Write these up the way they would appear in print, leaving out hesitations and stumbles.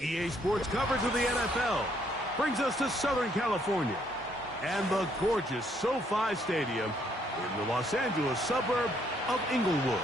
EA Sports coverage of the NFL brings us to Southern California and the gorgeous SoFi Stadium in the Los Angeles suburb of Inglewood.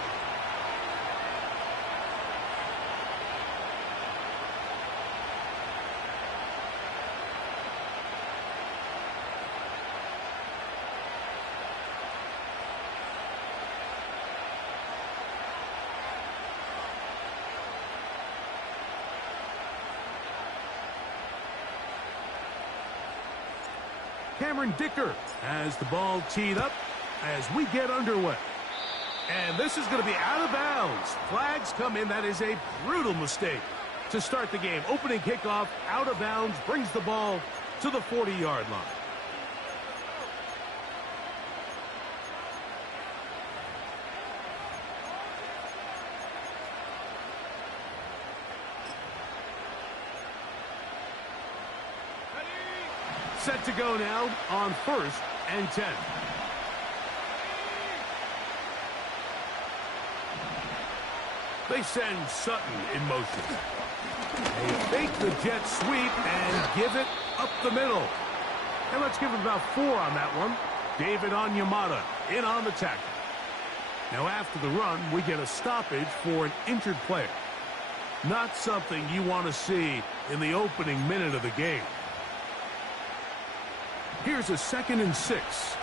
Cameron Dicker has the ball teed up as we get underway. And this is going to be out of bounds. Flags come in. That is a brutal mistake to start the game. Opening kickoff, out of bounds, brings the ball to the 40-yard line. Set to go now on 1st and 10. They send Sutton in motion. They fake the jet sweep and give it up the middle. And let's give it about 4 on that one. David Onyemata in on the tackle. Now after the run, we get a stoppage for an injured player. Not something you want to see in the opening minute of the game. Here's a 2nd and 6.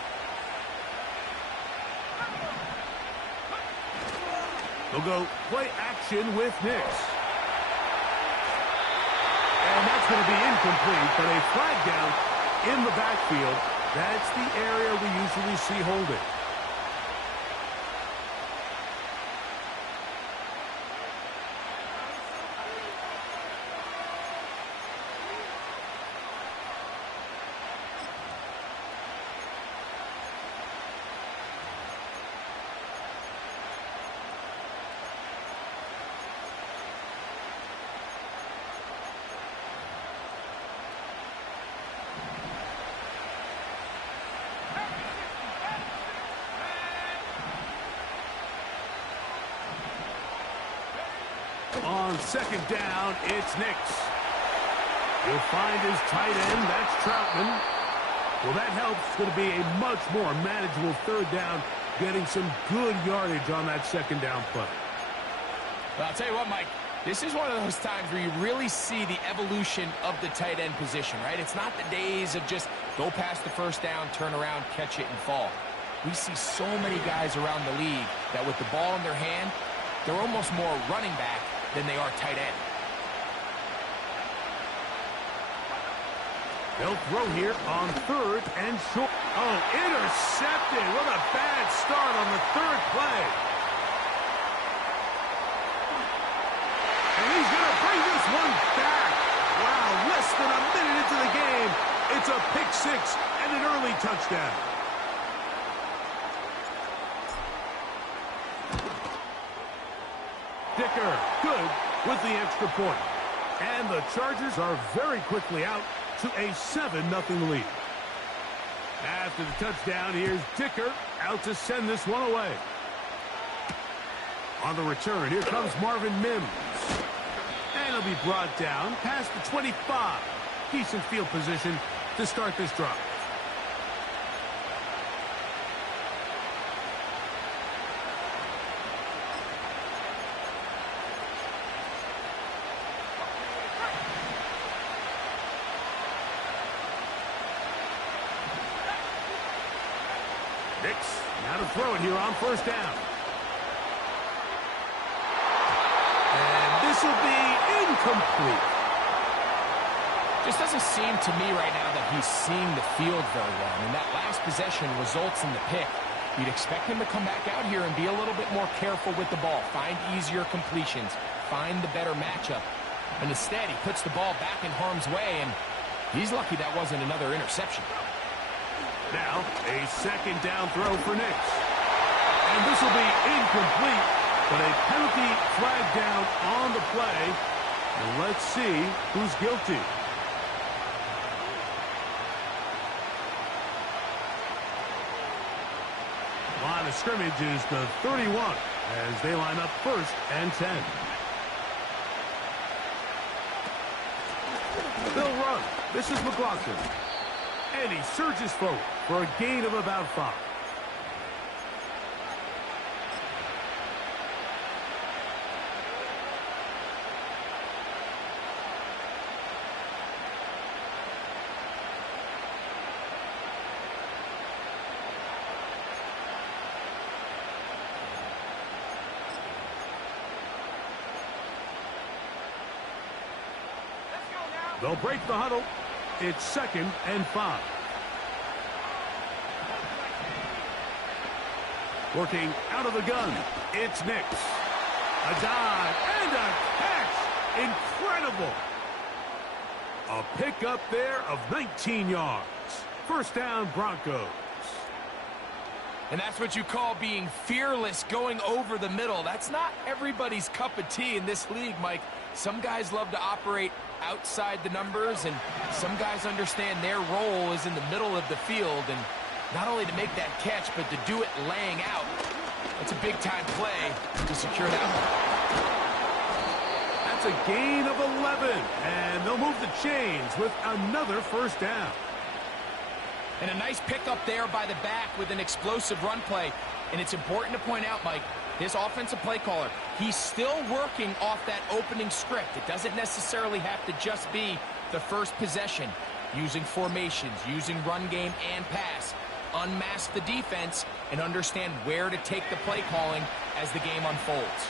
They'll go play action with Thnx. And that's going to be incomplete, but a flag down in the backfield. That's the area we usually see holding. On 2nd down, it's Thnx. He'll find his tight end. That's Troutman. Well, that helps. It's going to be a much more manageable 3rd down, getting some good yardage on that 2nd down play. Well, I'll tell you what, Mike. This is one of those times where you really see the evolution of the tight end position, right? It's not the days of just go past the 1st down, turn around, catch it, and fall. We see so many guys around the league that with the ball in their hand, they're almost more running back than they are tight end. They'll throw here on 3rd and short. Oh, intercepted. What a bad start on the 3rd play. And he's going to bring this one back. Wow, less than a minute into the game. It's a pick 6 and an early touchdown. Dicker, good with the extra point. And the Chargers are very quickly out to a 7-0 lead. After the touchdown, here's Dicker out to send this one away. On the return, here comes Marvin Mims. And he'll be brought down past the 25. Decent field position to start this drive. Thnx now to throw it here on 1st down. And this will be incomplete. Just doesn't seem to me right now that he's seeing the field very well. And that last possession results in the pick. You'd expect him to come back out here and be a little bit more careful with the ball. Find easier completions. Find the better matchup. And instead, he puts the ball back in harm's way, and he's lucky that wasn't another interception. Now, a 2nd down throw for Thnx. And this will be incomplete, but a penalty flag down on the play. And let's see who's guilty. Line of scrimmage is the 31 as they line up 1st and 10. They'll run. This is McLaughlin. And he surges forward for a gain of about 5. They'll break the huddle. It's 2nd and 5. Working out of the gun, it's Thnx. A dive and a catch. Incredible. A pickup there of 19 yards. First down, Broncos. And that's what you call being fearless, going over the middle. That's not everybody's cup of tea in this league, Mike. Some guys love to operate outside the numbers, and some guys understand their role is in the middle of the field, and not only to make that catch, but to do it laying out. It's a big-time play to secure that one. That's a gain of 11, and they'll move the chains with another first down. And a nice pickup there by the back with an explosive run play. And it's important to point out, Mike, this offensive play caller, he's still working off that opening script. It doesn't necessarily have to just be the first possession. Using formations, using run game and pass. Unmask the defense and understand where to take the play calling as the game unfolds.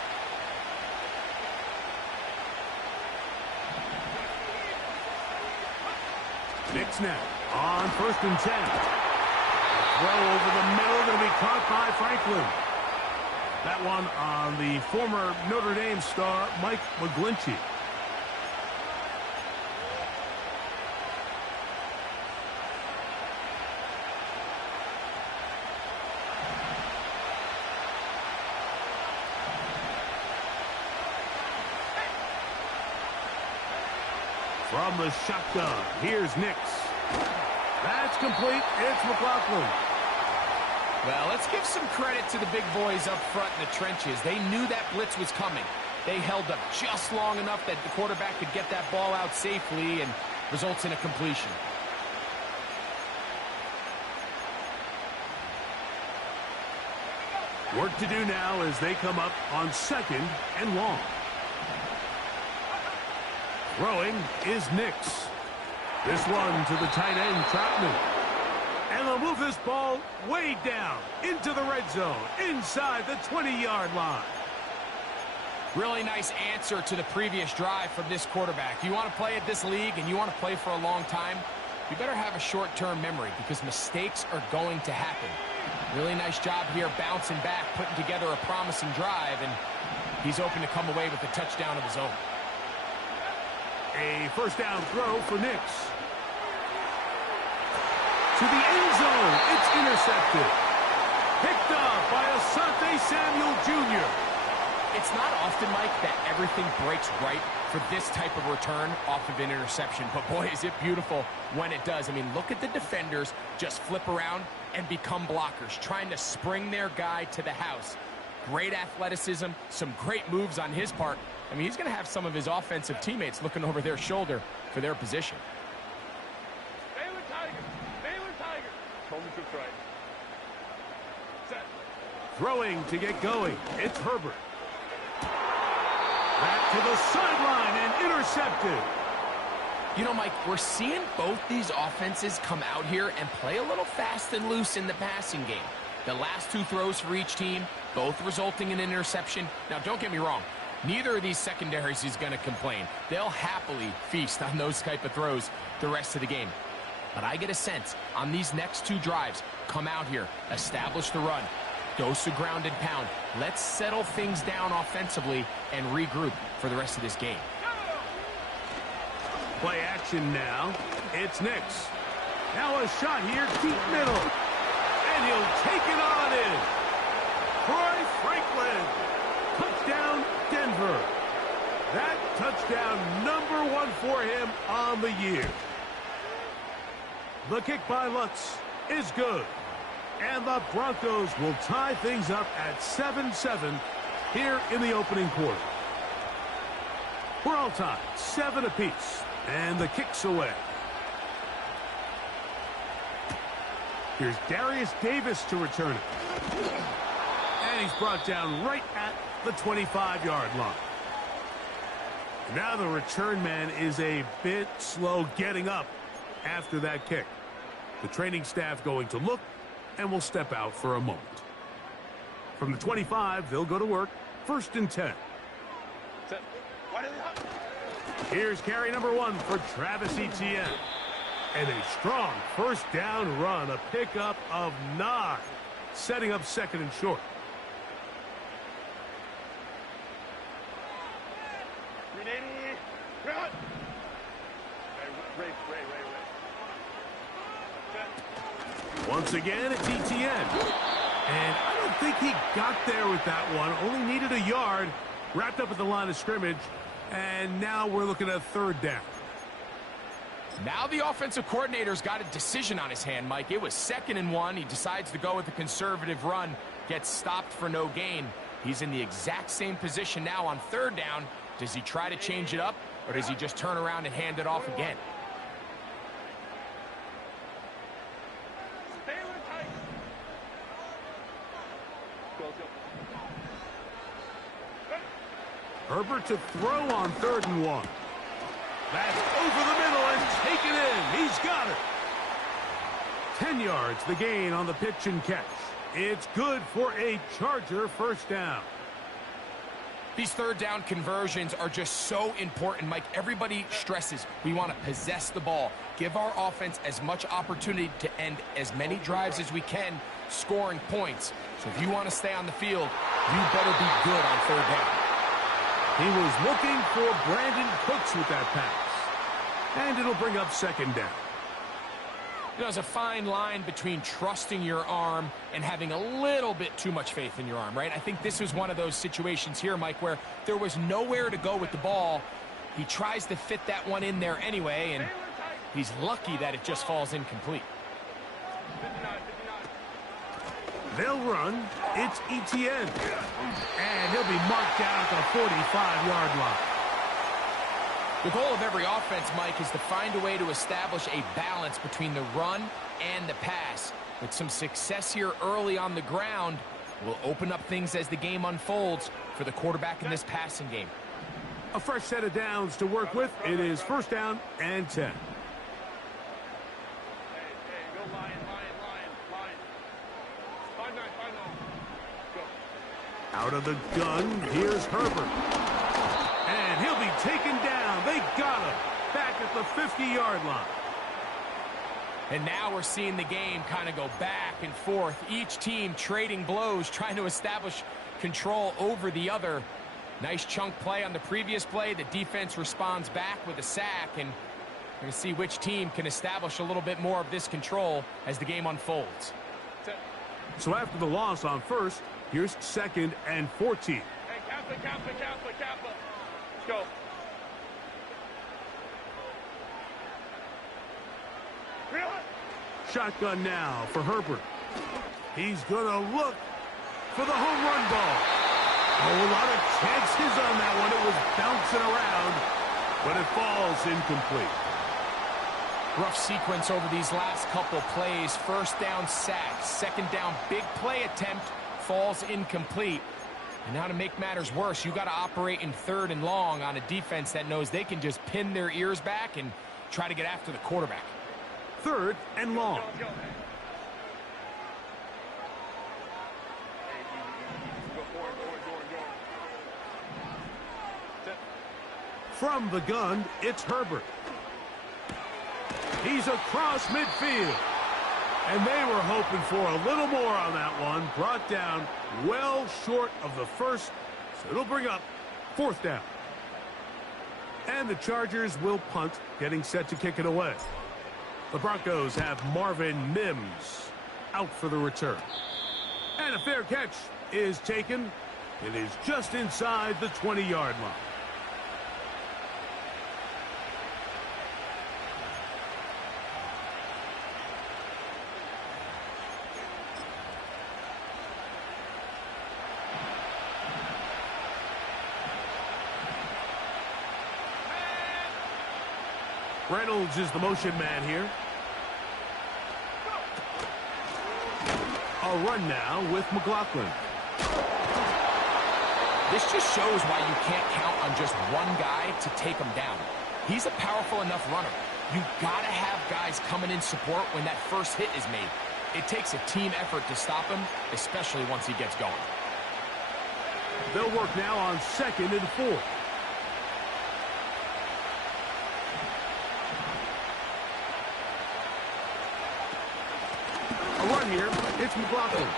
Thnx now on 1st and 10. Throw over the middle, going to be caught by Franklin. That one on the former Notre Dame star, Mike McGlinchey. From the shotgun, here's Thnx. That's complete. It's McLaughlin. Well, let's give some credit to the big boys up front in the trenches. They knew that blitz was coming. They held up just long enough that the quarterback could get that ball out safely and results in a completion. Work to do now as they come up on 2nd and long. Throwing is Thnx. This one to the tight end, Troutman. And they'll move this ball way down into the red zone, inside the 20-yard line. Really nice answer to the previous drive from this quarterback. You want to play at this league and you want to play for a long time, you better have a short-term memory because mistakes are going to happen. Really nice job here bouncing back, putting together a promising drive, and he's open to come away with a touchdown of his own. A first down throw for Thnx. To the end zone. It's intercepted. Picked up by Asante Samuel Jr. It's not often, Mike, that everything breaks right for this type of return off of an interception. But, boy, is it beautiful when it does. I mean, look at the defenders just flip around and become blockers, trying to spring their guy to the house. Great athleticism, some great moves on his part. I mean, he's going to have some of his offensive teammates looking over their shoulder for their position. Baylor Tigers! Baylor Tigers! Home to strike. Set. Throwing to get going. It's Herbert. Back to the sideline and intercepted. You know, Mike, we're seeing both these offenses come out here and play a little fast and loose in the passing game. The last two throws for each team, both resulting in an interception. Now, don't get me wrong. Neither of these secondaries is going to complain. They'll happily feast on those type of throws the rest of the game. But I get a sense on these next two drives, come out here, establish the run, dose of ground and pound. Let's settle things down offensively and regroup for the rest of this game. Play action now. It's Thnx. Now a shot here, deep middle. And he'll take it on in. Troy Franklin. Touchdown, Denver. That touchdown #1 for him on the year. The kick by Lutz is good. And the Broncos will tie things up at 7-7 here in the opening quarter. We're all tied, 7 apiece. And the kick's away. Here's Darius Davis to return it. And he's brought down right at the 25-yard line. Now the return man is a bit slow getting up after that kick. The training staff going to look and will step out for a moment. From the 25, they'll go to work. 1st and 10. Here's carry number 1 for Travis Etienne. And a strong first down run, a pickup of 9, setting up 2nd and short. Once again, it's Etienne. And I don't think he got there with that one. Only needed a yard. Wrapped up at the line of scrimmage. And now we're looking at 3rd down. Now the offensive coordinator's got a decision on his hand, Mike. It was 2nd and 1. He decides to go with a conservative run. Gets stopped for no gain. He's in the exact same position now on 3rd down. Does he try to change it up, or does he just turn around and hand it off again? Herbert to throw on 3rd and 1. That's over the middle and taken in. He's got it. 10 yards the gain on the pitch and catch. It's good for a Charger 1st down. These 3rd down conversions are just so important, Mike. Everybody stresses we want to possess the ball, give our offense as much opportunity to end as many drives as we can, scoring points. So if you want to stay on the field, you better be good on 3rd down. He was looking for Brandon Cooks with that pass. And it'll bring up 2nd down. You know, there's a fine line between trusting your arm and having a little bit too much faith in your arm, right? I think this was one of those situations here, Mike, where there was nowhere to go with the ball. He tries to fit that one in there anyway, and he's lucky that it just falls incomplete. They'll run. It's Etienne. And he'll be marked down at the 45-yard line. The goal of every offense, Mike, is to find a way to establish a balance between the run and the pass. With some success here early on the ground, will open up things as the game unfolds for the quarterback in this passing game. A fresh set of downs to work with. It is 1st down and 10. Out of the gun, here's Herbert. And he'll be taken down. They got him back at the 50-yard line. And now we're seeing the game kind of go back and forth. Each team trading blows, trying to establish control over the other. Nice chunk play on the previous play. The defense responds back with a sack, and we're going to see which team can establish a little bit more of this control as the game unfolds. So after the loss on 1st, here's 2nd and 14. Hey, Kappa. Let's go. Shotgun now for Herbert. He's going to look for the home run ball. Oh, a lot of chances on that one. It was bouncing around, but it falls incomplete. Rough sequence over these last couple plays. 1st down sack, 2nd down big play attempt, falls incomplete. And now to make matters worse, you got to operate in 3rd and long on a defense that knows they can just pin their ears back and try to get after the quarterback. 3rd and long. From the gun, it's Herbert. He's across midfield. And they were hoping for a little more on that one. Brought down well short of the 1st. So it'll bring up 4th down. And the Chargers will punt, getting set to kick it away. The Broncos have Marvin Mims out for the return. And a fair catch is taken. It is just inside the 20-yard line. Reynolds is the motion man here. A run now with McLaughlin. This just shows why you can't count on just one guy to take him down. He's a powerful enough runner. You gotta have guys coming in support when that first hit is made. It takes a team effort to stop him, especially once he gets going. They'll work now on 2nd and 4. A run here. It's McLaughlin.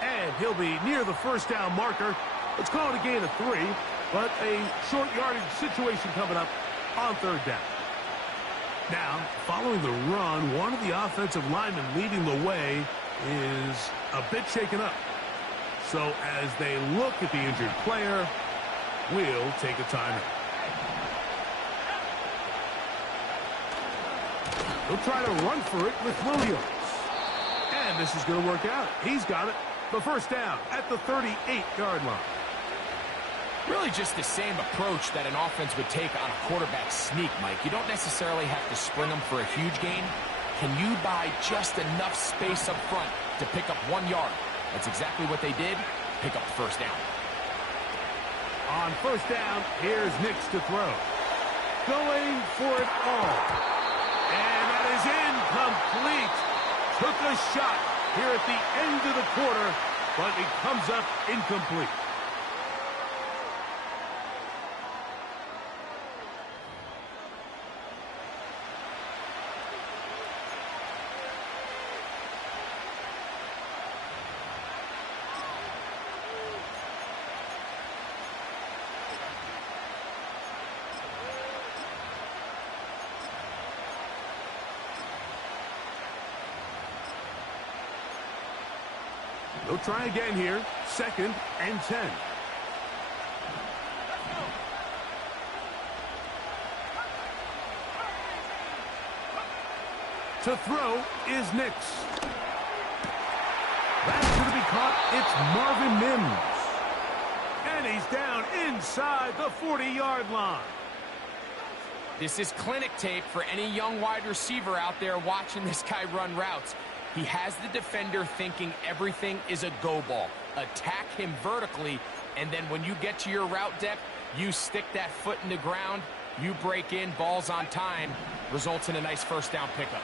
And he'll be near the first down marker. Let's call it a gain of 3, but a short yardage situation coming up on 3rd down. Now, following the run, one of the offensive linemen leading the way is a bit shaken up. So as they look at the injured player, we'll take a timeout. They'll try to run for it with Williams. And this is going to work out. He's got it. The first down at the 38-yard line. Really just the same approach that an offense would take on a quarterback sneak, Mike. You don't necessarily have to spring them for a huge gain. Can you buy just enough space up front to pick up 1 yard? That's exactly what they did. Pick up the first down. On first down, here's Thnx to throw. Going for it all. And that is incomplete. Took a shot here at the end of the quarter, but it comes up incomplete. They'll try again here. 2nd and 10. To throw is Thnx. That's going to be caught. It's Marvin Mims. And he's down inside the 40-yard line. This is clinic tape for any young wide receiver out there watching this guy run routes. He has the defender thinking everything is a go ball. Attack him vertically, and then when you get to your route depth, you stick that foot in the ground, you break in, ball's on time, results in a nice first down pickup.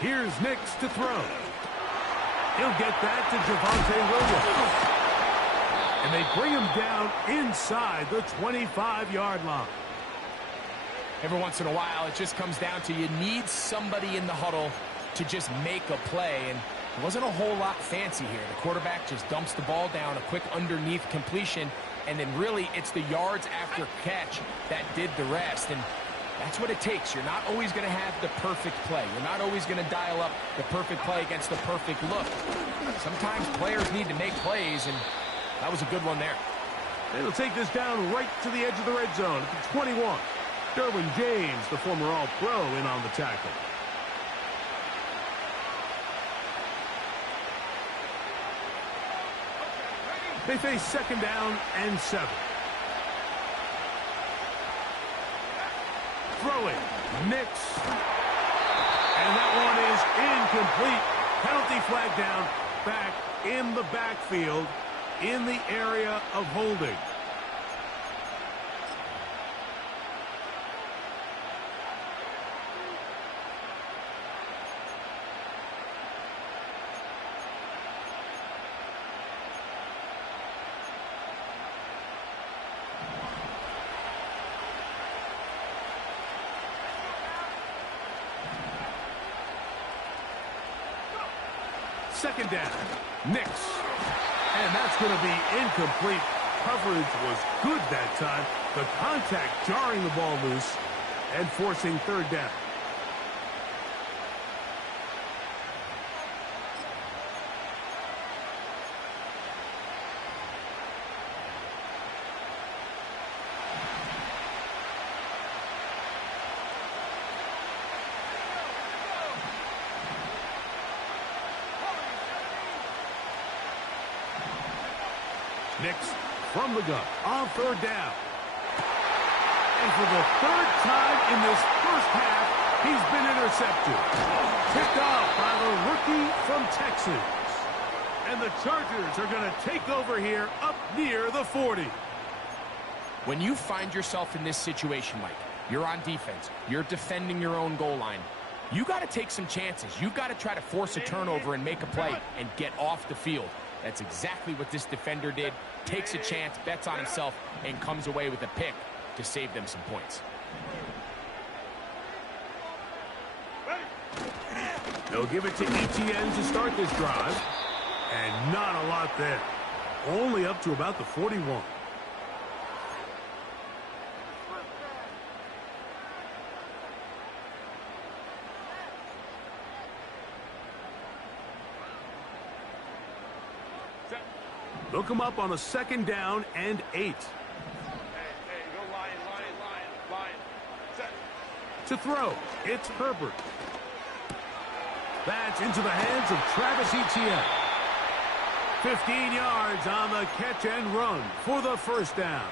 Here's Thnx to throw. He'll get that to Javonte Williams. And they bring him down inside the 25-yard line. Every once in a while, it just comes down to you need somebody in the huddle to just make a play, and it wasn't a whole lot fancy here. The quarterback just dumps the ball down, a quick underneath completion, and then really it's the yards after catch that did the rest, and that's what it takes. You're not always going to have the perfect play. You're not always going to dial up the perfect play against the perfect look. Sometimes players need to make plays, and that was a good one there. They'll take this down right to the edge of the red zone at the 21. Derwin James, the former All-Pro, in on the tackle. They face 2nd down and 7. Throwing, Thnx. And that one is incomplete. Penalty flag down, back in the backfield, in the area of holding. Second down, Thnx. And that's going to be incomplete. Coverage was good that time. The contact jarring the ball loose and forcing 3rd down. Thnx from the gun on third down. And for the third time in this first half, he's been intercepted. Picked off by the rookie from Texas. And the Chargers are going to take over here up near the 40. When you find yourself in this situation, Mike, you're on defense, you're defending your own goal line, you got to take some chances. You've got to try to force a turnover and make a play and get off the field. That's exactly what this defender did. Takes a chance, bets on himself, and comes away with a pick to save them some points. They'll give it to Etienne to start this drive. And not a lot there. Only up to about the 41. They'll come up on a 2nd down and 8. Hey, go line. Set. To throw, it's Herbert. That's into the hands of Travis Etienne. 15 yards on the catch and run for the first down.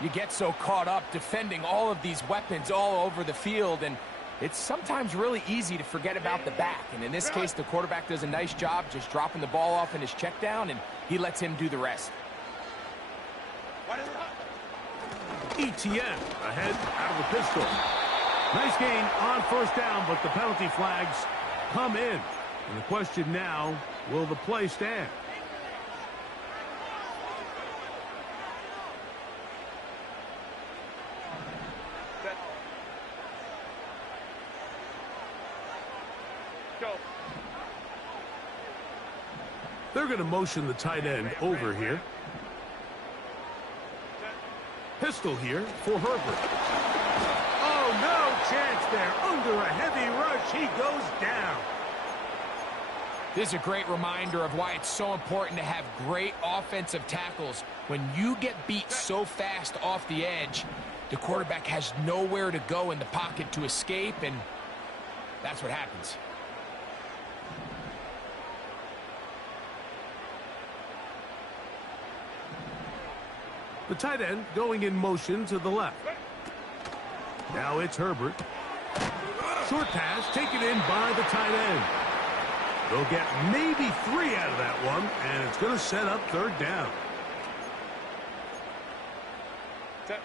You get so caught up defending all of these weapons all over the field, and it's sometimes really easy to forget about the back. And in this case, the quarterback does a nice job just dropping the ball off in his check down, and he lets him do the rest. Etienne ahead out of the pistol. Nice gain on first down, but the penalty flags come in. And the question now, will the play stand? Set. Go. They're going to motion the tight end over here. Pistol here for Herbert. Oh, no chance there. Under a heavy rush, he goes down. This is a great reminder of why it's so important to have great offensive tackles. When you get beat so fast off the edge, the quarterback has nowhere to go in the pocket to escape, and that's what happens. The tight end going in motion to the left. Now it's Herbert. Short pass taken in by the tight end. They'll get maybe 3 out of that one, and it's going to set up third down. Set.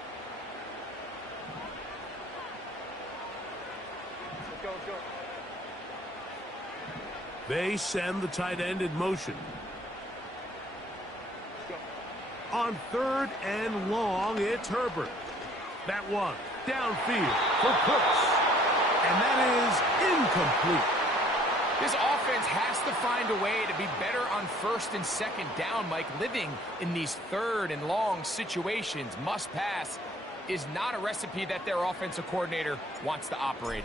Let's go. They send the tight end in motion. Go. On 3rd and long, it's Herbert. That one downfield for Cooks. And that is incomplete. This offense has to find a way to be better on 1st and 2nd down, Mike. Living in these 3rd and long situations, must pass, is not a recipe that their offensive coordinator wants to operate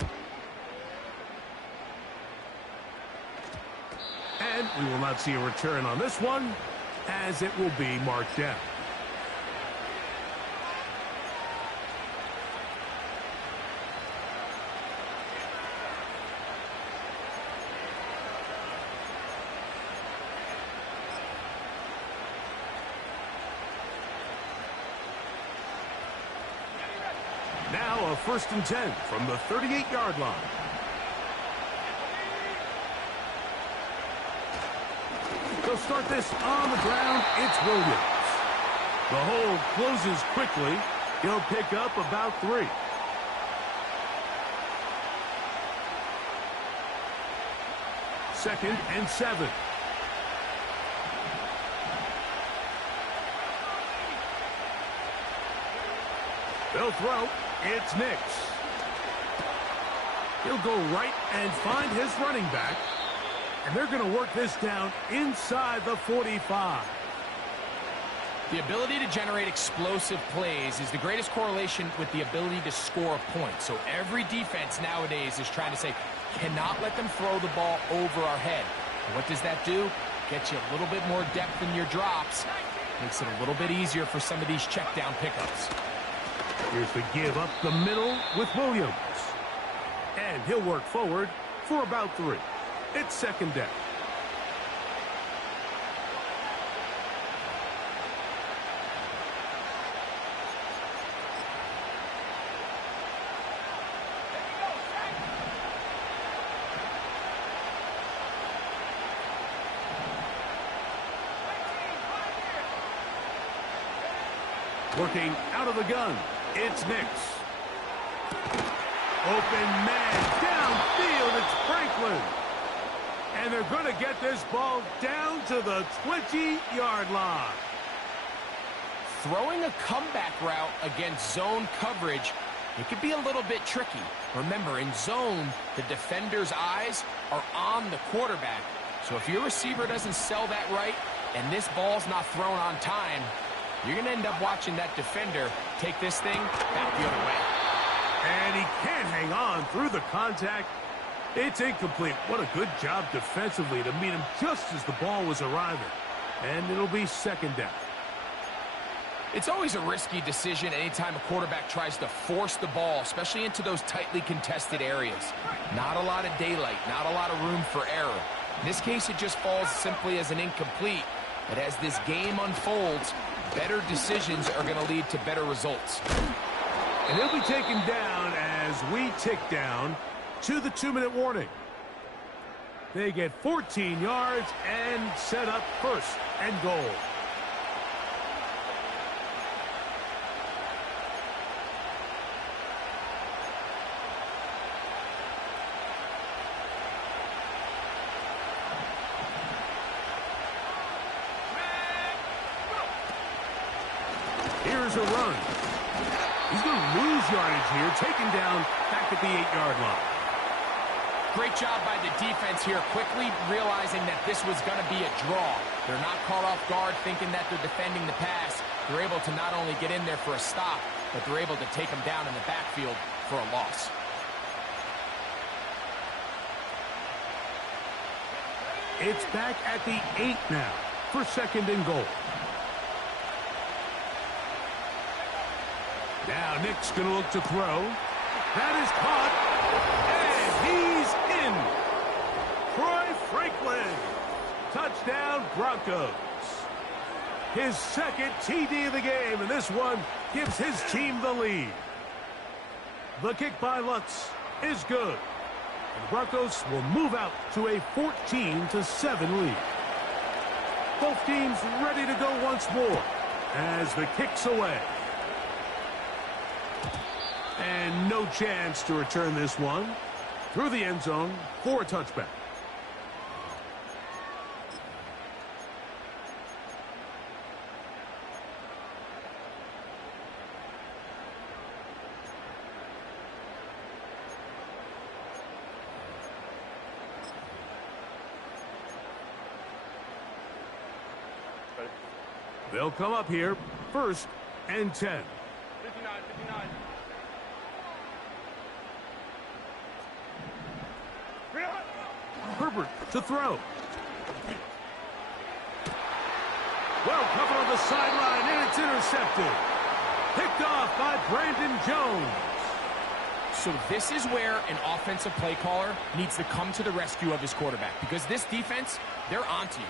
in. And we will not see a return on this one, as it will be marked down. Now a 1st and 10 from the 38-yard line. They'll start this on the ground. It's Williams. The hole closes quickly. He'll pick up about 3. Second and 7. They'll throw. It's Thnx. He'll go right and find his running back. And they're going to work this down inside the 45. The ability to generate explosive plays is the greatest correlation with the ability to score points. So every defense nowadays is trying to say, cannot let them throw the ball over our head. And what does that do? Gets you a little bit more depth in your drops. Makes it a little bit easier for some of these check down pickups. Here's the give up the middle with Williams. And he'll work forward for about 3. It's 2nd down. Working out of the gun, it's Thnx. Open man, downfield, it's Franklin. And they're going to get this ball down to the 20-yard line. Throwing a comeback route against zone coverage, it could be a little bit tricky. Remember, in zone, the defender's eyes are on the quarterback. So if your receiver doesn't sell that right and this ball's not thrown on time, you're going to end up watching that defender take this thing back the other way. And he can't hang on through the contact. It's incomplete. What a good job defensively to meet him just as the ball was arriving. And it'll be second down. It's always a risky decision anytime a quarterback tries to force the ball, especially into those tightly contested areas. Not a lot of daylight, not a lot of room for error. In this case, it just falls simply as an incomplete. But as this game unfolds, better decisions are going to lead to better results. And he'll be taken down as we tick down to the 2-minute warning. They get 14 yards and set up first and goal. Here's a run. He's going to lose yardage here, taken down back at the 8-yard line. Great job by the defense here, quickly realizing that this was going to be a draw. They're not caught off guard thinking that they're defending the pass. They're able to not only get in there for a stop, but they're able to take them down in the backfield for a loss. It's back at the 8 now for second and goal. Now Thnx going to look to throw. That is caught. And he's in. Troy Franklin. Touchdown Broncos. His second TD of the game, and this one gives his team the lead. The kick by Lutz is good. And the Broncos will move out to a 14-7 lead. Both teams ready to go once more as the kick's away. And no chance to return this one through the end zone for a touchback. They'll come up here, first and 10. 59, 59. Herbert to throw. Well covered on the sideline, and it's intercepted. Picked off by Brandon Jones. So this is where an offensive play caller needs to come to the rescue of his quarterback, because this defense, they're onto you.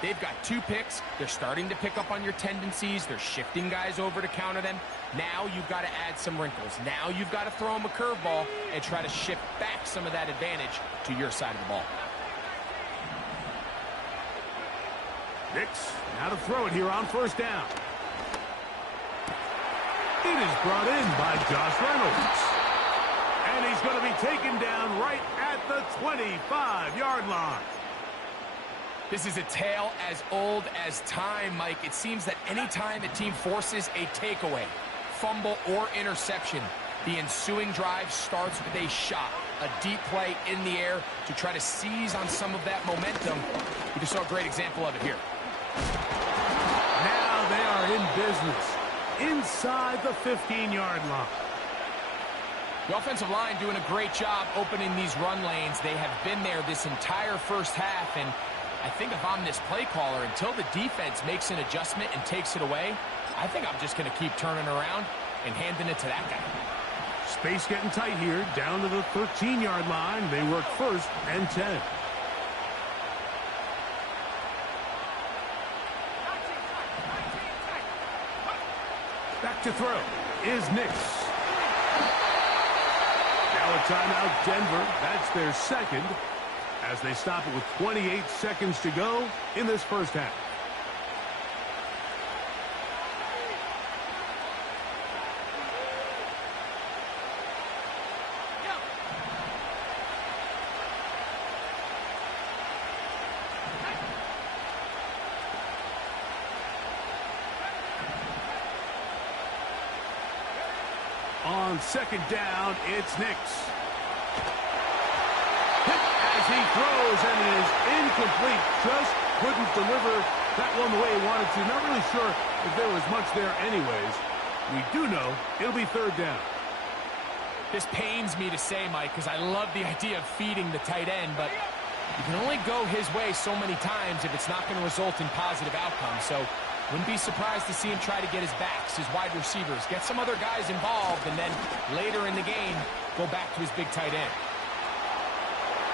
They've got 2 picks. They're starting to pick up on your tendencies. They're shifting guys over to counter them. Now you've got to add some wrinkles. Now you've got to throw them a curveball and try to shift back some of that advantage to your side of the ball. Thnx now to throw it here on first down. It is brought in by Josh Reynolds. And he's going to be taken down right at the 25-yard line. This is a tale as old as time, Mike. It seems that anytime a team forces a takeaway, fumble, or interception, the ensuing drive starts with a shot, a deep play in the air to try to seize on some of that momentum. We just saw a great example of it here. Now they are in business inside the 15-yard line. The offensive line doing a great job opening these run lanes. They have been there this entire first half, and I think if I'm this play caller, until the defense makes an adjustment and takes it away, I think I'm just going to keep turning around and handing it to that guy. Space getting tight here, down to the 13-yard line. They work first and 10. Back to throw is Thnx. Now a timeout, Denver. That's their second, as they stop it with 28 seconds to go in this first half. On second down, it's Thnx. Hit as he throws, and it is incomplete. Just couldn't deliver that one the way he wanted to. Not really sure if there was much there anyways. We do know it'll be third down. This pains me to say, Mike, because I love the idea of feeding the tight end, but you can only go his way so many times if it's not going to result in positive outcomes. So wouldn't be surprised to see him try to get his backs, his wide receivers, get some other guys involved, and then later in the game, go back to his big tight end.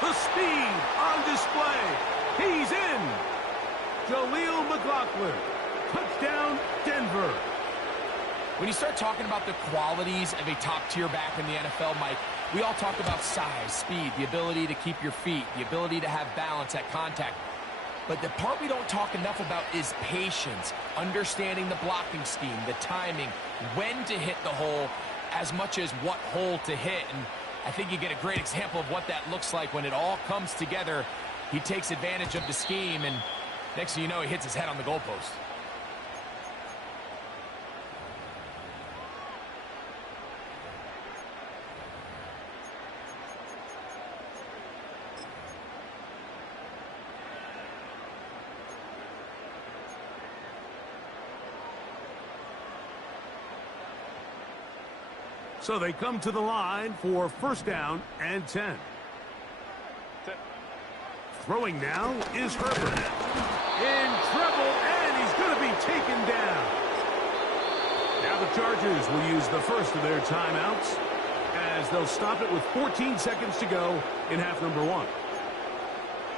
The speed on display. He's in. Jaleel McLaughlin. Touchdown, Denver. When you start talking about the qualities of a top-tier back in the NFL, Mike, we all talk about size, speed, the ability to keep your feet, the ability to have balance at contact. But the part we don't talk enough about is patience, understanding the blocking scheme, the timing, when to hit the hole, as much as what hole to hit. And I think you get a great example of what that looks like when it all comes together. He takes advantage of the scheme, and next thing you know, he hits his head on the goalpost. So they come to the line for first down and 10. Throwing now is Herbert. In trouble, and he's going to be taken down. Now the Chargers will use the first of their timeouts as they'll stop it with 14 seconds to go in half number one.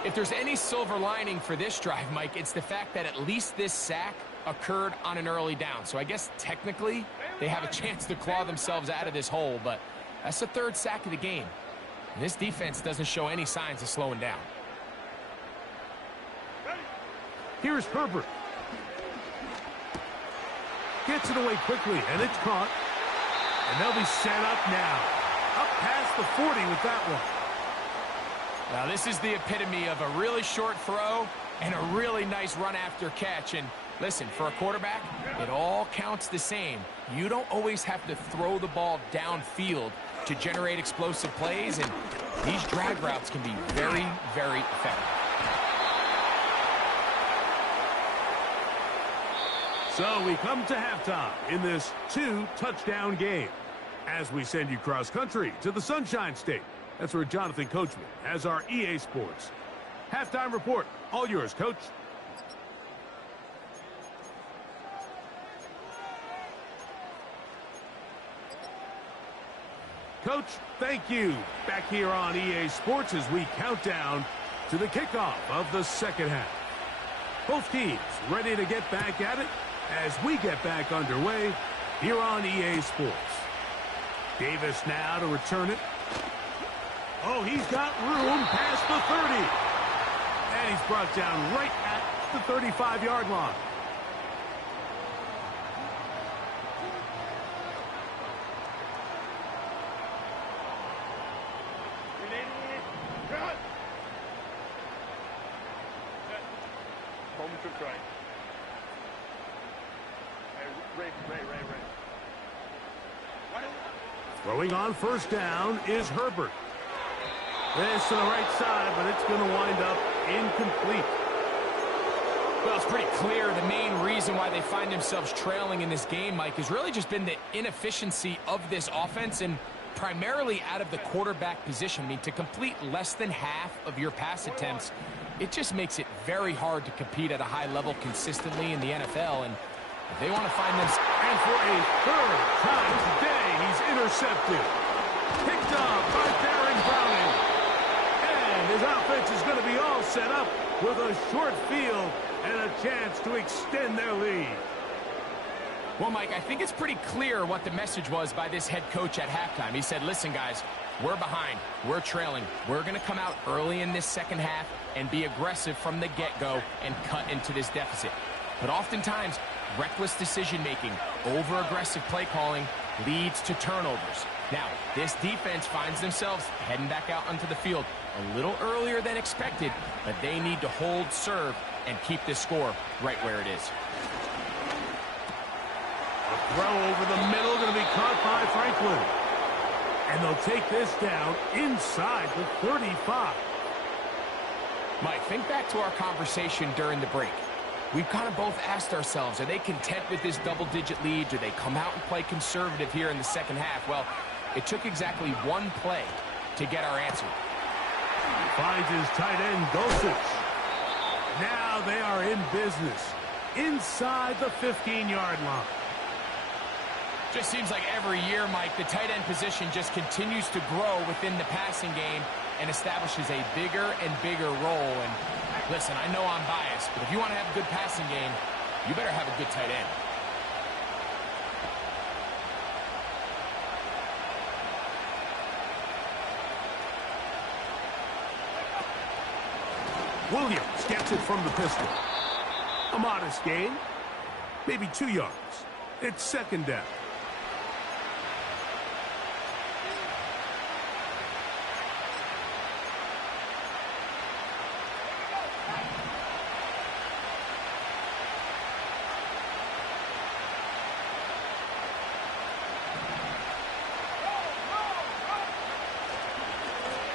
If there's any silver lining for this drive, Mike, it's the fact that at least this sack occurred on an early down. So I guess technically they have a chance to claw themselves out of this hole, but that's the third sack of the game. And this defense doesn't show any signs of slowing down. Here's Herbert. Gets it away quickly, and it's caught. And they'll be set up now. Up past the 40 with that one. Now, this is the epitome of a really short throw and a really nice run after catch. And listen, for a quarterback, it all counts the same. You don't always have to throw the ball downfield to generate explosive plays, and these drag routes can be very, very effective. So we come to halftime in this 2-touchdown game as we send you cross-country to the Sunshine State. That's where Jonathan Coachman has our EA Sports halftime report. All yours, Coach. Coach, thank you. Back here on EA Sports as we count down to the kickoff of the second half. Both teams ready to get back at it as we get back underway here on EA Sports. Davis now to return it. Oh, he's got room past the 30. And he's brought down right at the 35-yard line. Throwing on first down is Herbert. This to the right side, but it's going to wind up incomplete. Well, it's pretty clear the main reason why they find themselves trailing in this game, Mike, has really just been the inefficiency of this offense and primarily out of the quarterback position. I mean, to complete less than half of your pass attempts, it just makes it very hard to compete at a high level consistently in the NFL. And if they want to find them... And for a third time today, he's intercepted. Picked up by Baron Browning. And his offense is going to be all set up with a short field and a chance to extend their lead. Well, Mike, I think it's pretty clear what the message was by this head coach at halftime. He said, listen, guys, we're behind. We're trailing. We're going to come out early in this second half and be aggressive from the get-go and cut into this deficit. But oftentimes, reckless decision-making, over-aggressive play calling leads to turnovers. Now, this defense finds themselves heading back out onto the field a little earlier than expected, but they need to hold serve and keep this score right where it is. A throw over the middle, going to be caught by Franklin. And they'll take this down inside the 35. Mike, think back to our conversation during the break. We've kind of both asked ourselves, are they content with this double-digit lead? Do they come out and play conservative here in the second half? Well, it took exactly one play to get our answer. Finds his tight end, Dosich. Now they are in business inside the 15-yard line. Just seems like every year, Mike, the tight end position just continues to grow within the passing game and establishes a bigger and bigger role. And listen, I know I'm biased, but if you want to have a good passing game, you better have a good tight end. Williams gets it from the pistol. A modest gain, maybe 2 yards. It's second down.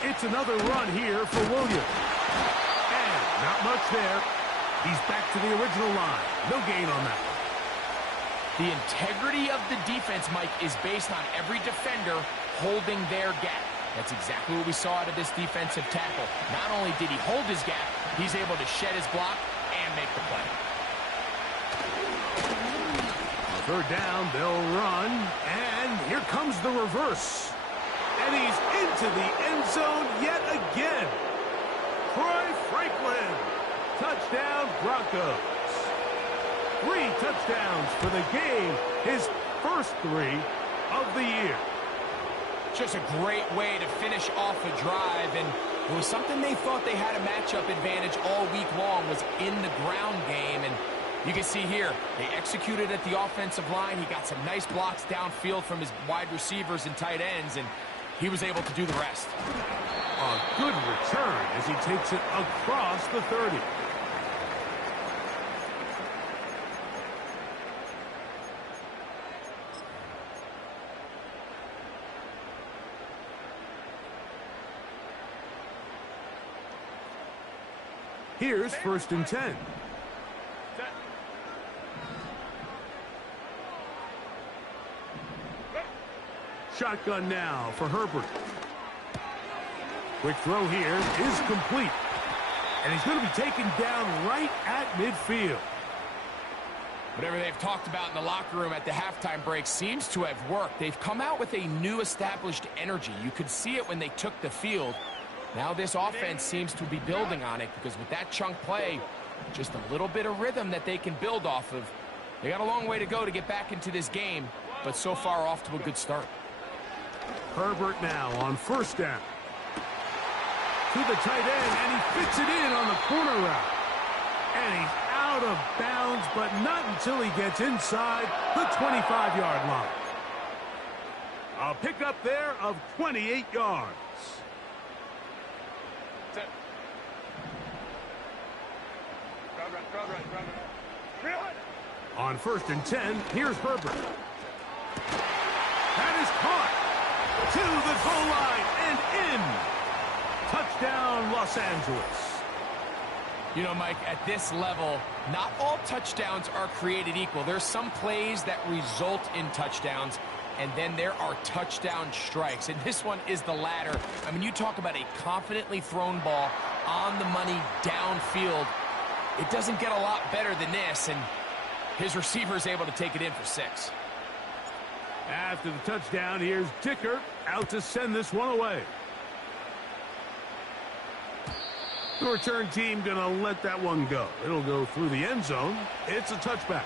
It's another run here for Williams. And not much there. He's back to the original line. No gain on that one. The integrity of the defense, Mike, is based on every defender holding their gap. That's exactly what we saw out of this defensive tackle. Not only did he hold his gap, he's able to shed his block and make the play. Third down, they'll run, and here comes the reverse. And he's into the end zone yet again. Troy Franklin. Touchdown, Broncos. 3 touchdowns for the game. His first 3 of the year. Just a great way to finish off a drive, and it was something they thought they had a matchup advantage all week long, was in the ground game. And you can see here, they executed at the offensive line. He got some nice blocks downfield from his wide receivers and tight ends, and he was able to do the rest. A good return as he takes it across the 30. Here's first and 10. Shotgun now for Herbert. Quick throw here is complete. And he's going to be taken down right at midfield. Whatever they've talked about in the locker room at the halftime break seems to have worked. They've come out with a new established energy. You could see it when they took the field. Now this offense seems to be building on it, because with that chunk play, just a little bit of rhythm that they can build off of. They got a long way to go to get back into this game, but so far off to a good start. Herbert now on first down. To the tight end, and he fits it in on the corner route. And he's out of bounds, but not until he gets inside the 25-yard line. A pickup there of 28 yards. On first and 10, here's Herbert. That is caught to the goal line and in. Touchdown, Los Angeles. You know, Mike, at this level, not all touchdowns are created equal. There's some plays that result in touchdowns, and then there are touchdown strikes. And this one is the latter. I mean, you talk about a confidently thrown ball on the money downfield. It doesn't get a lot better than this, and his receiver is able to take it in for 6. After the touchdown, here's Dicker out to send this one away. The return team going to let that one go. It'll go through the end zone. It's a touchback.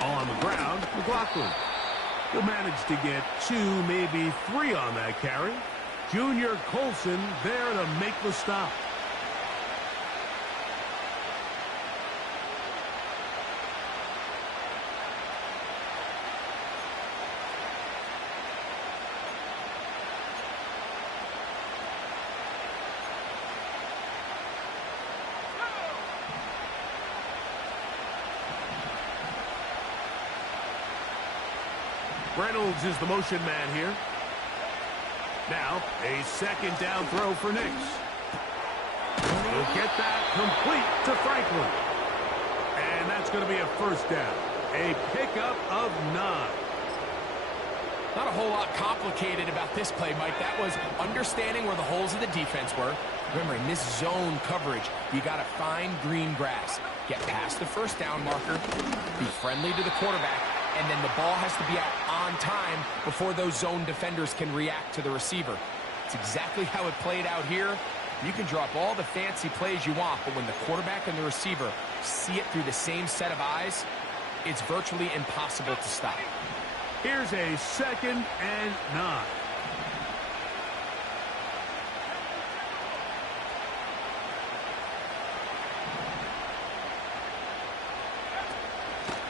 On the ground, McLaughlin. He'll manage to get 2, maybe 3 on that carry. Junior Colson there to make the stop. Reynolds is the motion man here. Now, a second down throw for Thnx. He'll get that complete to Franklin. And that's going to be a first down. A pickup of 9. Not a whole lot complicated about this play, Mike. That was understanding where the holes of the defense were. Remember, in this zone coverage, you got to find green grass. Get past the first down marker, be friendly to the quarterback, and then the ball has to be out on time before those zone defenders can react to the receiver. It's exactly how it played out here. You can drop all the fancy plays you want, but when the quarterback and the receiver see it through the same set of eyes, it's virtually impossible to stop. Here's a 2nd and 9.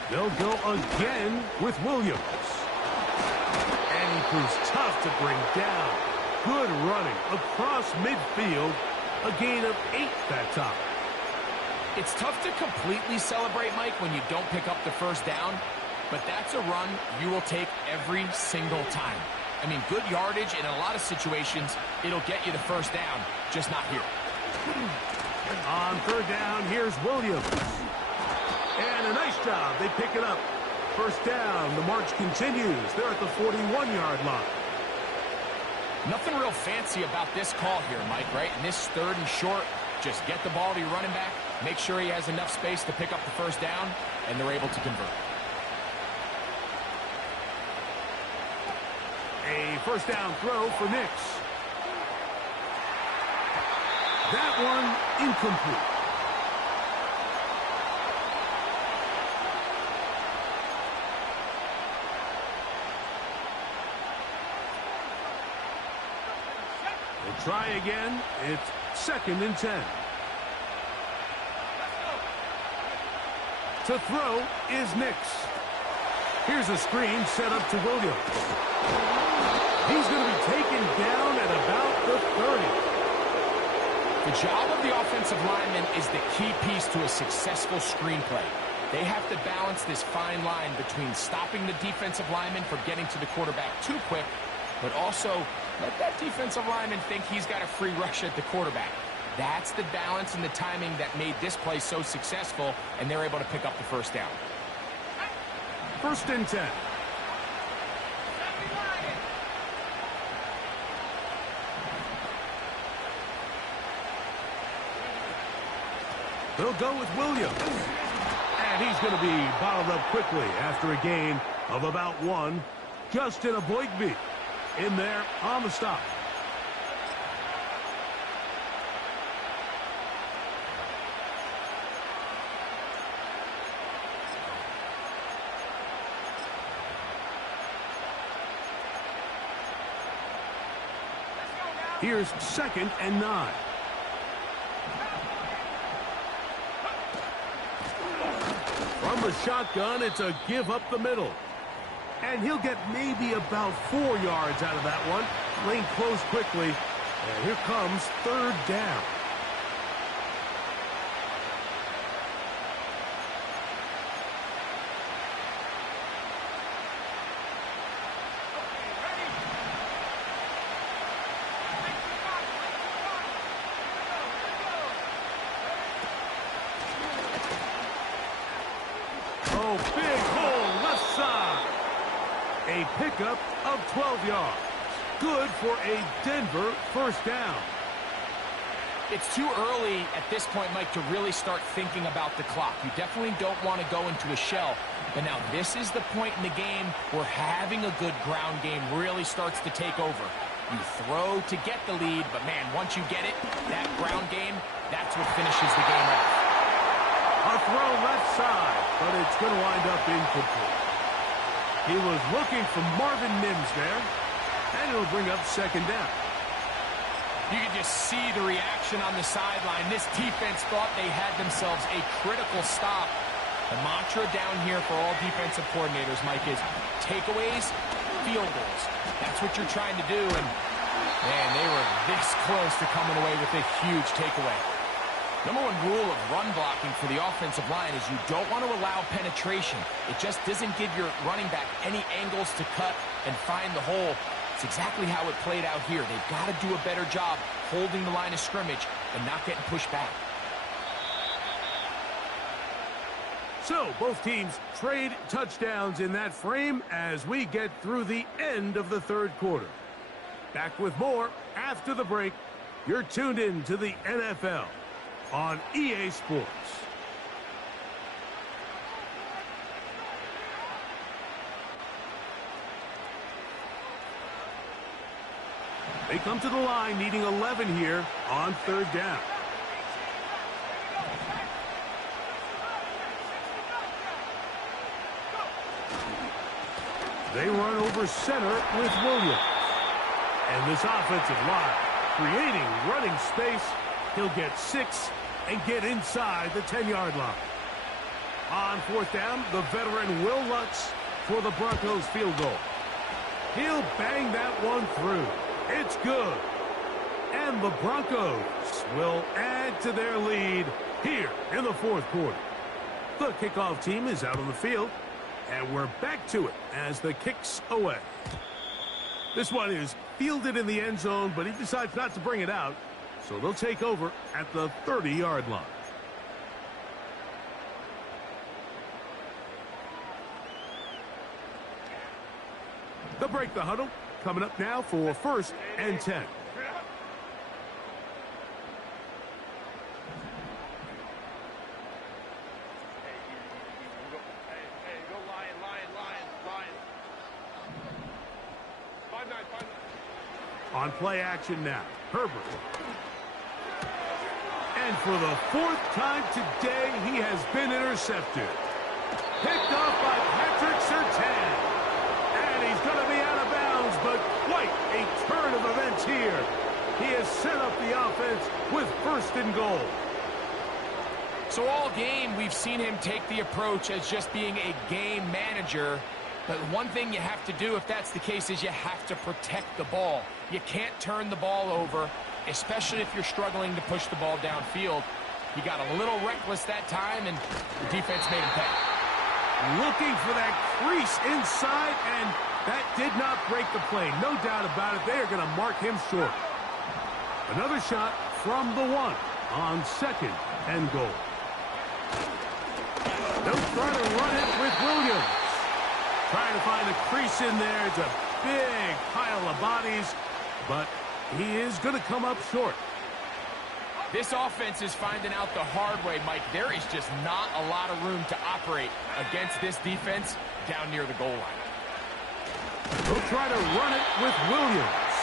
They'll go again with Williams. And he proves tough to bring down. Good running across midfield. A gain of 8 that time. It's tough to completely celebrate, Mike, when you don't pick up the first down. But that's a run you will take every single time. I mean, good yardage in a lot of situations, it'll get you the first down, just not here. On 3rd down, here's Williams. And a nice job. They pick it up. First down. The march continues. They're at the 41-yard line. Nothing real fancy about this call here, Mike, right? In this 3rd and short, just get the ball to your running back, make sure he has enough space to pick up the first down, and they're able to convert. A first down throw for Thnx. That one incomplete. We'll try again. It's 2nd and 10. To throw is Thnx. Here's a screen set up to Williams. He's going to be taken down at about the 30. The job of the offensive lineman is the key piece to a successful screenplay. They have to balance this fine line between stopping the defensive lineman from getting to the quarterback too quick, but also let that defensive lineman think he's got a free rush at the quarterback. That's the balance and the timing that made this play so successful, and they're able to pick up the first down. 1st and 10. They'll go with Williams. And he's going to be bottled up quickly after a gain of about 1. Justin Aboigbe in there on the stop. Here's 2nd and 9. From the shotgun, it's a give up the middle. And he'll get maybe about 4 yards out of that one. Lane closed quickly. And here comes 3rd down. Oh, big hole left side. A pickup of 12 yards. Good for a Denver first down. It's too early at this point, Mike, to really start thinking about the clock. You definitely don't want to go into a shell. But now this is the point in the game where having a good ground game really starts to take over. You throw to get the lead, but man, once you get it, that ground game, that's what finishes the game off. A throw left side, but it's going to wind up incomplete. He was looking for Marvin Mims there, and it'll bring up 2nd down. You can just see the reaction on the sideline. This defense thought they had themselves a critical stop. The mantra down here for all defensive coordinators, Mike, is takeaways, field goals. That's what you're trying to do, and man, they were this close to coming away with a huge takeaway. Number one rule of run blocking for the offensive line is you don't want to allow penetration. It just doesn't give your running back any angles to cut and find the hole. It's exactly how it played out here. They've got to do a better job holding the line of scrimmage and not getting pushed back. So, both teams trade touchdowns in that frame as we get through the end of the third quarter. Back with more after the break. You're tuned in to the NFL on EA Sports. They come to the line needing 11 here on third down. They run over center with Williams. And this offensive line creating running space. He'll get 6 and get inside the 10-yard line. On fourth down, the veteran Will Lutz for the Broncos field goal. He'll bang that one through. It's good. And the Broncos will add to their lead here in the fourth quarter. The kickoff team is out on the field, and we're back to it as the kick's away. This one is fielded in the end zone, but he decides not to bring it out, so they'll take over at the 30-yard line. They'll break the huddle. Coming up now for 1st and 10. On play action now, Herbert. And for the 4th time today, he has been intercepted. Picked off by Patrick Surtain. And he's going to be out of bounds, but quite a turn of events here. He has set up the offense with 1st and goal. So all game, we've seen him take the approach as just being a game manager. But one thing you have to do, if that's the case, is you have to protect the ball. You can't turn the ball over, especially if you're struggling to push the ball downfield. He got a little reckless that time, and the defense made him pay. Looking for that crease inside, and that did not break the play. No doubt about it. They are going to mark him short. Another shot from the 1 on 2nd and goal. They'll try to run it with Williams. Trying to find a crease in there. It's a big pile of bodies, but he is going to come up short. This offense is finding out the hard way, Mike. There is just not a lot of room to operate against this defense down near the goal line. They'll try to run it with Williams.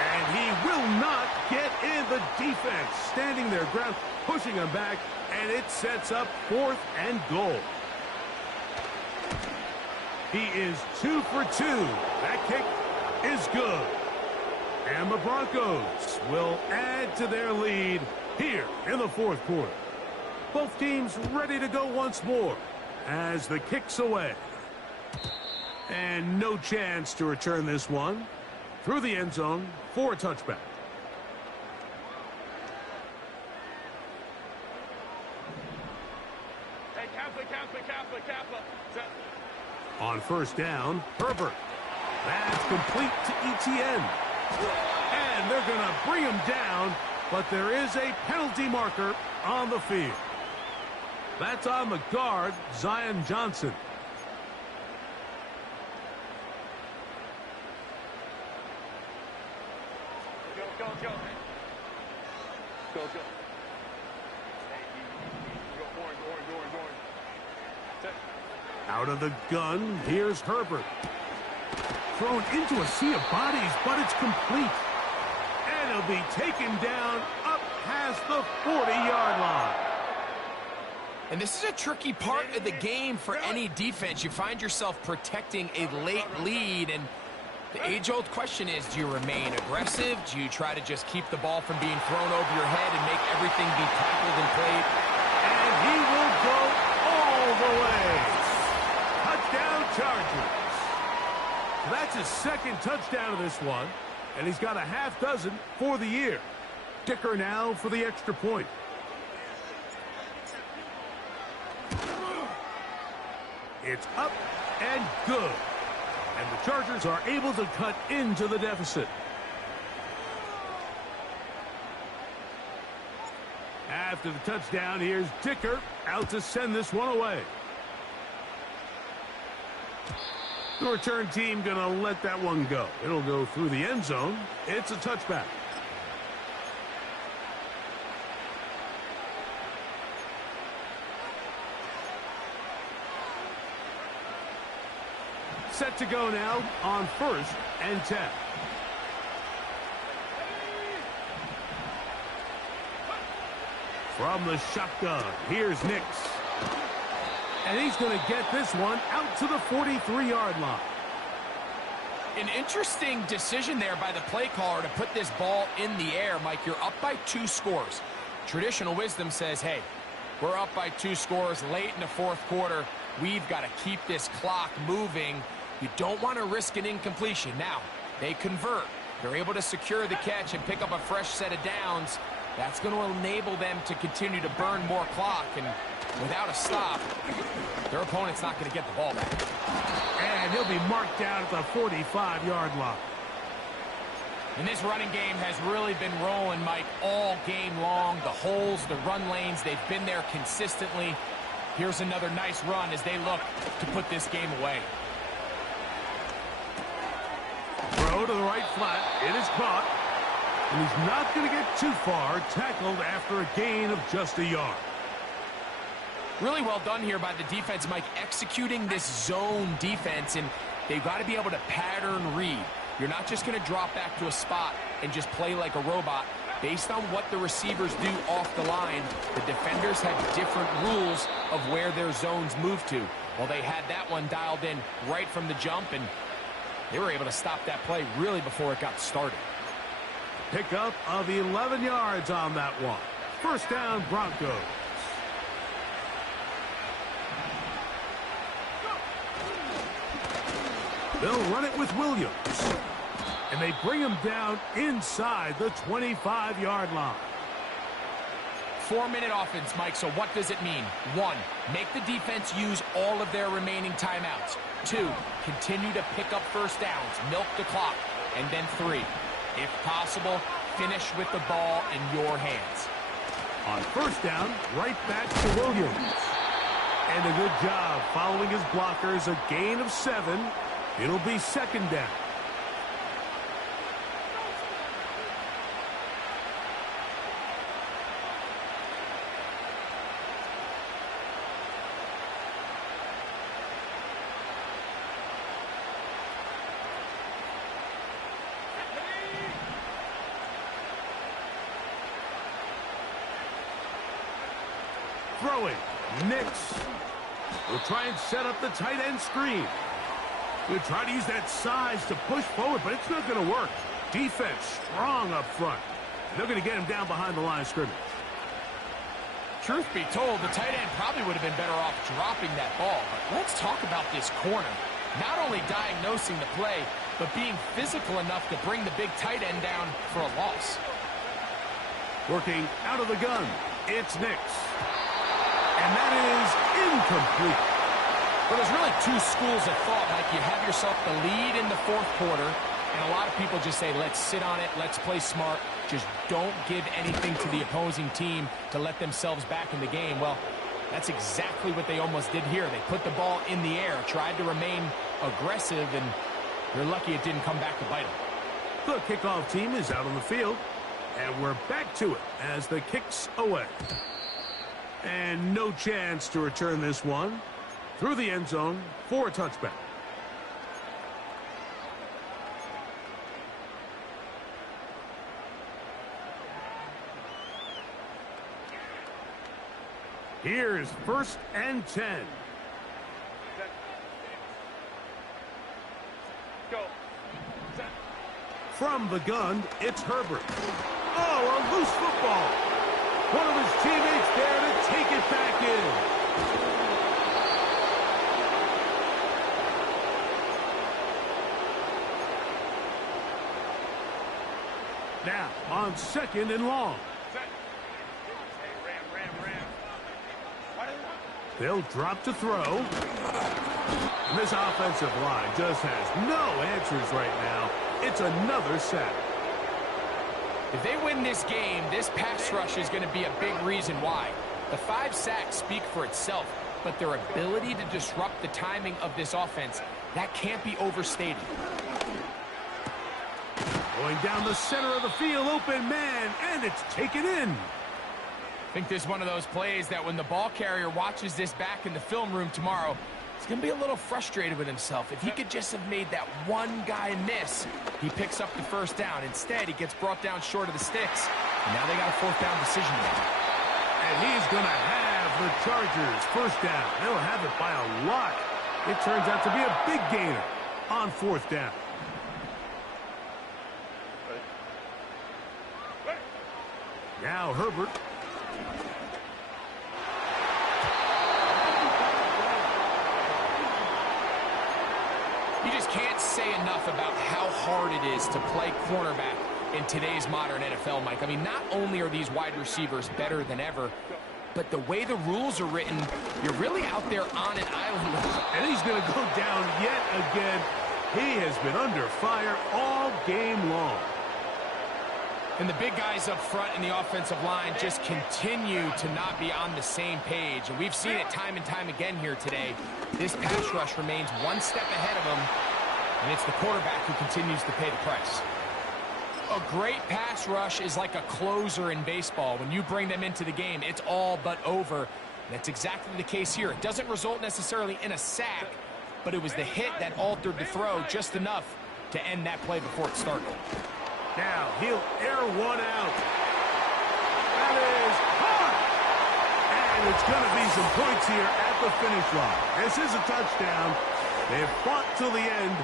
And he will not get in. The defense standing their ground, pushing him back, and it sets up 4th and goal. He is 2 for 2. That kick is good. And the Broncos will add to their lead here in the 4th quarter. Both teams ready to go once more as the kick's away. And no chance to return this one through the end zone for a touchback. Hey, Kappa. On 1st down, Herbert. That's complete to Etienne. And they're going to bring him down, but there is a penalty marker on the field. That's on the guard, Zion Johnson. Go. Hey, go, orange. Out of the gun, here's Herbert. Thrown into a sea of bodies, but it's complete. And he'll be taken down up past the 40-yard line. And this is a tricky part of the game for any defense. You find yourself protecting a late lead, and the age-old question is, do you remain aggressive? Do you try to just keep the ball from being thrown over your head and make everything be tackled and played? And he will go all the way. Touchdown Chargers. So that's his 2nd touchdown of this one, and he's got a half dozen for the year. Dicker now for the extra point. It's up and good. And the Chargers are able to cut into the deficit. After the touchdown, here's Dicker out to send this one away. The return team going to let that one go. It'll go through the end zone. It's a touchback. Set to go now on 1st and 10. From the shotgun, here's Thnx. And he's going to get this one out to the 43-yard line. An interesting decision there by the play caller to put this ball in the air. Mike, you're up by 2 scores. Traditional wisdom says, hey, we're up by 2 scores late in the 4th quarter. We've got to keep this clock moving. You don't want to risk an incompletion. Now, they convert. They're able to secure the catch and pick up a fresh set of downs. That's going to enable them to continue to burn more clock. And without a stop, their opponent's not going to get the ball back. And he'll be marked down at the 45-yard line. And this running game has really been rolling, Mike, all game long. The holes, the run lanes, they've been there consistently. Here's another nice run as they look to put this game away. Throw to the right flat. It is caught. And he's not going to get too far. Tackled after a gain of just a yard. Really well done here by the defense, Mike, executing this zone defense. And they've got to be able to pattern read. You're not just going to drop back to a spot and just play like a robot. Based on what the receivers do off the line, the defenders have different rules of where their zones move to. Well, they had that one dialed in right from the jump, and they were able to stop that play really before it got started. Pickup of 11 yards on that one. First down, Broncos. They'll run it with Williams. And they bring him down inside the 25-yard line. 4-minute offense, Mike, so what does it mean? 1, make the defense use all of their remaining timeouts. 2, continue to pick up first downs, milk the clock. And then 3, if possible, finish with the ball in your hands. On first down, right back to Williams. And a good job following his blockers, a gain of 7. It'll be second down. Throwing, Thnx will try and set up the tight end screen. He'll try to use that size to push forward, but it's not going to work. Defense strong up front. They're going to get him down behind the line of scrimmage. Truth be told, the tight end probably would have been better off dropping that ball. But let's talk about this corner. Not only diagnosing the play, but being physical enough to bring the big tight end down for a loss. Working out of the gun, it's Thnx. And that is incomplete. Well, there's really 2 schools of thought. Like, you have yourself the lead in the 4th quarter, and a lot of people just say, let's sit on it, let's play smart, just don't give anything to the opposing team to let themselves back in the game. Well, that's exactly what they almost did here. They put the ball in the air, tried to remain aggressive, and they're lucky it didn't come back to bite them. The kickoff team is out on the field, and we're back to it as the kick's away. And no chance to return this one through the end zone for a touchback. Here's 1st and 10. Set. Go. Set. From the gun, it's Herbert. Oh, a loose football. One of his teammates there to take it back in. Now, on 2nd and long. Set. Hey, ram. They'll drop to throw. And this offensive line just has no answers right now. It's another sack. If they win this game, this pass rush is going to be a big reason why. The 5 sacks speak for itself, but their ability to disrupt the timing of this offense, that can't be overstated. Going down the center of the field, open man, and it's taken in. I think this is one of those plays that when the ball carrier watches this back in the film room tomorrow, he's going to be a little frustrated with himself. If he could just have made that one guy miss, he picks up the first down. Instead, he gets brought down short of the sticks, and now they got a 4th down decision to make. And he's going to have the Chargers first down. They'll have it by a lot. It turns out to be a big gainer on 4th down. Now Herbert. You just can't say enough about how hard it is to play cornerback in today's modern NFL, Mike. I mean, not only are these wide receivers better than ever, but the way the rules are written, you're really out there on an island. And he's going to go down yet again. He has been under fire all game long. And the big guys up front in the offensive line just continue to not be on the same page. And we've seen it time and time again here today. This pass rush remains one step ahead of them, and it's the quarterback who continues to pay the price. A great pass rush is like a closer in baseball. When you bring them into the game, it's all but over. That's exactly the case here. It doesn't result necessarily in a sack, but it was the hit that altered the throw just enough to end that play before it started. Now he'll air one out. That is hot. And it's going to be some points here at the finish line. This is a touchdown. They have fought till the end,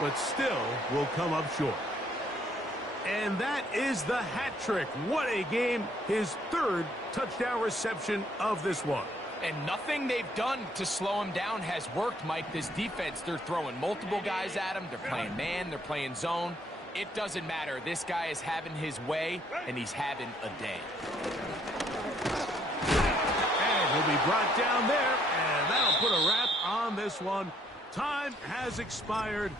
but still will come up short. And that is the hat trick. What a game. His 3rd touchdown reception of this one. And nothing they've done to slow him down has worked, Mike. This defense, they're throwing multiple guys at him. They're playing man. They're playing zone. It doesn't matter. This guy is having his way, and he's having a day. And he'll be brought down there, and that'll put a wrap on this one. Time has expired.